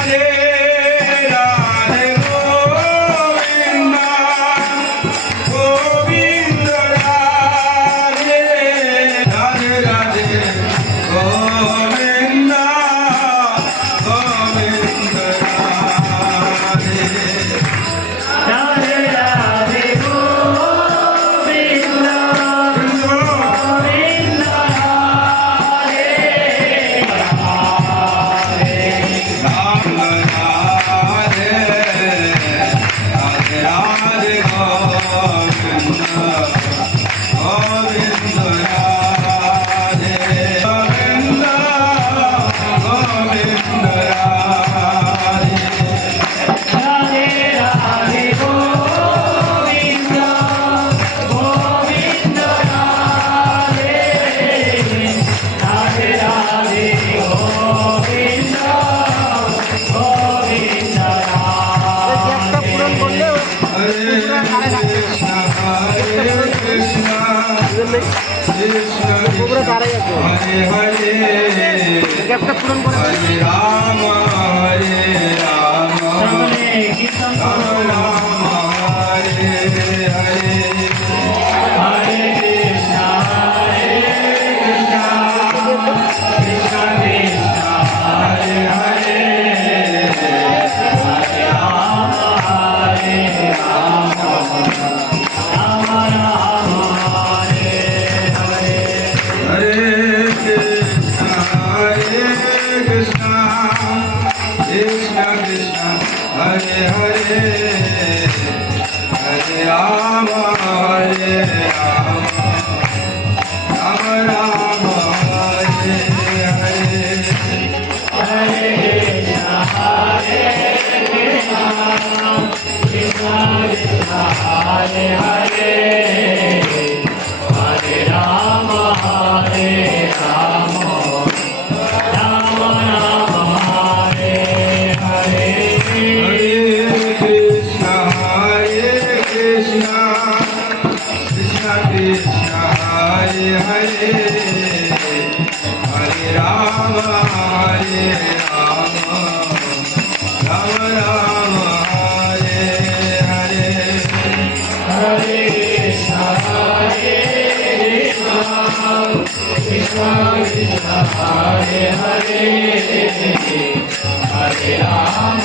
Hare Hare Ram Hare Ram Ram Ram Hare Hare Hare Krishna Krishna Krishna Hare Hare Hare Ram Ram Ram Hare Hare Hare Krishna Krishna Krishna Hare Hare Hare Ram Ram Ram Hare Hare Hare Krishna Krishna Krishna Hare Hare Hare Ram Ram Ram Hare Hare Hare Krishna Krishna Krishna Hare Hare Hare Ram Ram Ram Hare Hare Hare Krishna Krishna Krishna Hare Hare Hare Ram